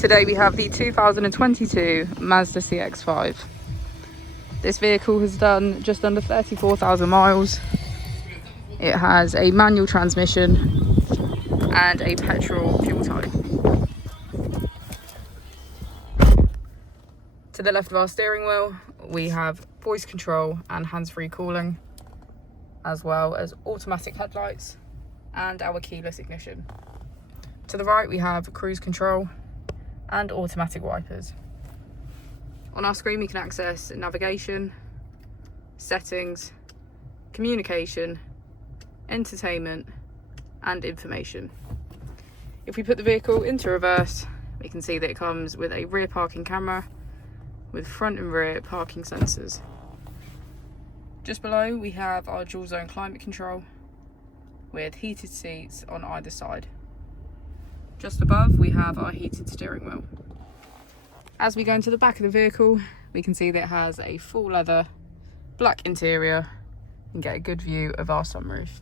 Today we have the 2022 Mazda CX-5. This vehicle has done just under 34,000 miles. It has a manual transmission and a petrol fuel type. To the left of our steering wheel, we have voice control and hands-free calling, as well as automatic headlights and our keyless ignition. To the right, we have cruise control and automatic wipers. On our screen, we can access navigation, settings, communication, entertainment, and information. If we put the vehicle into reverse, we can see that it comes with a rear parking camera with front and rear parking sensors. Just below, we have our dual zone climate control with heated seats on either side. Just above, we have our heated steering wheel. As we go into the back of the vehicle, we can see that it has a full leather black interior and get a good view of our sunroof.